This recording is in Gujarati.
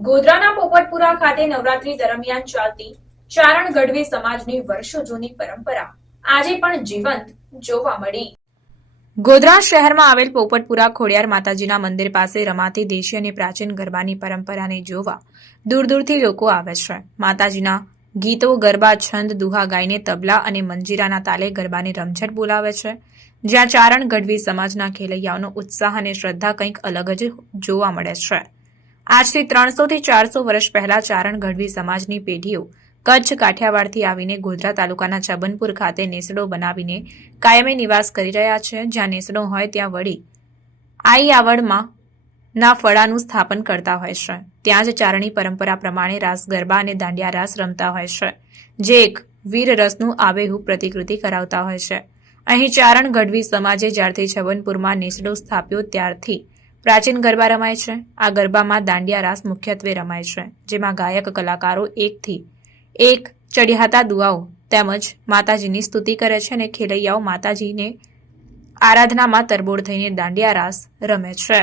ગોધરાના પોપટપુરા ખાતે નવરાત્રી દરમિયાન ચાલતી ચારણ ગઢવી સમાજની વર્ષો જૂની પરંપરા આજે પણ જીવંત જોવા મળી. ગોધરા શહેરમાં આવેલ પોપટપુરા ખોડિયાર માતાજીના મંદિર પાસે રમાતી દેશી અને પ્રાચીન ગરબાની પરંપરાને જોવા દૂર દૂરથી લોકો આવે છે. માતાજીના ગીતો, ગરબા, છંદ, દુહા ગાઈને તબલા અને મંજીરાના તાલે ગરબાની રમઝટ બોલાવે છે. જ્યાં ચારણ ગઢવી સમાજના ખેલૈયાઓનો ઉત્સાહ અને શ્રદ્ધા કંઈક અલગ જ જોવા મળે છે. આજથી ત્રણસોથી ચારસો વર્ષ પહેલા ચારણ ગઢવી સમાજની પેઢીઓ કચ્છ કાઠિયાવાડથી આવીને ગોધરા તાલુકાના છબનપુર ખાતે નેસડો બનાવીને કાયમી નિવાસ કરી રહ્યા છે. જ્યાં નેસડો હોય ત્યાં વળી આઈ આવડમાં ના ફળાનું સ્થાપન કરતા હોય છે. ત્યાં જ ચારણી પરંપરા પ્રમાણે રાસ ગરબા અને દાંડિયા રાસ રમતા હોય છે, જે એક વીર રસનું આબેહૂબ પ્રતિકૃતિ કરાવતા હોય છે. અહીં ચારણ ગઢવી સમાજે જ્યારથી છબનપુરમાં નેસડો સ્થાપ્યો ત્યારથી પ્રાચીન ગરબા રમાય છે. આ ગરબામાં દાંડિયા રાસ મુખ્યત્વે રમાય છે, જેમાં ગાયક કલાકારો એકથી એક ચડિયાતા દુઆઓ તેમજ માતાજીની સ્તુતિ કરે છે અને ખેલૈયાઓ માતાજીને આરાધનામાં તરબોળ થઈને દાંડિયા રાસ રમે છે.